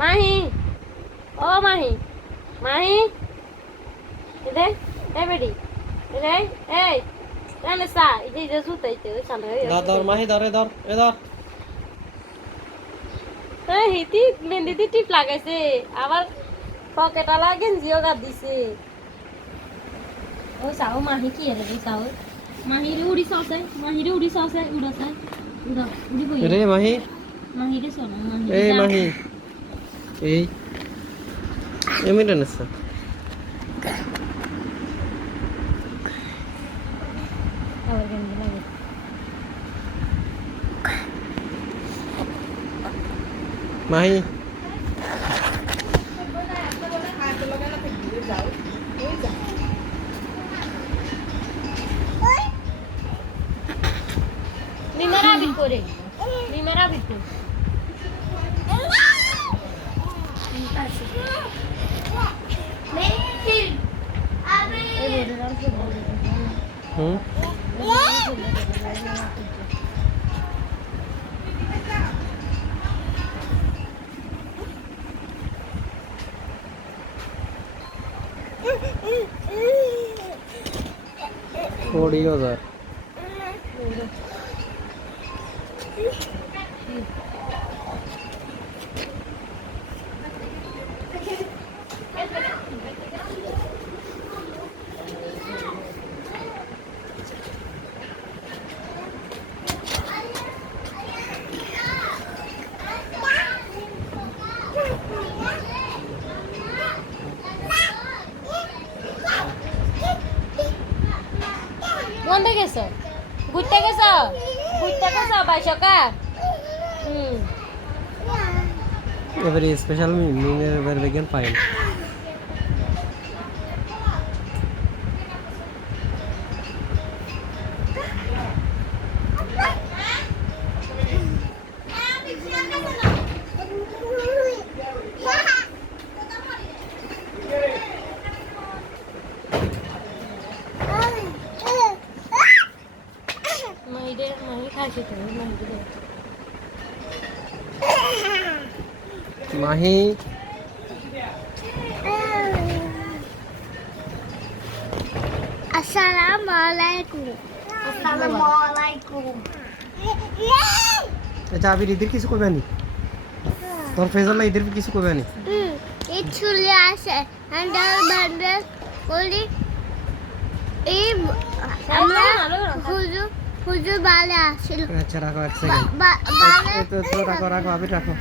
মাহি ও মাহি মাহি এদে এ বেডি এদে এই তাহলে সা এই যে জুতাইতে ওই সামনে ধর মাহি ধর এ ধর এই হিতি মেহেন্দিতে টিপ লাগাইছে আবার পকেটা লাগেন জিও গাদ দিছে ও সাও মাহি কি এলে সাও মাহি রে উড়ি সাসে উড়াছে উড়ি বই রে মাহি মাহি রে সোনা মাহি এই মাহি এই এমিটা নেছে আবার গেন্দি লাগে মাহি নিমেরা বিট করে নিমেরা বিট করে হুম थोड़ी उधर কোনটা গেছো ঘুরতে গেছো বাইশকা এবারে স্পেশাল মিমের এবার বেগেন পাইন মাহি খাইছে তো মাহি Assalamualaikum. अच्छा अभी इधर किसी को बहनी और फैजल इधर भी किसी को बहनी Itu liasa handal bandel kuli আমরা হুজুর বালে আসিল अच्छा रखो एक सेकंड বালে तो रखो अभी रखो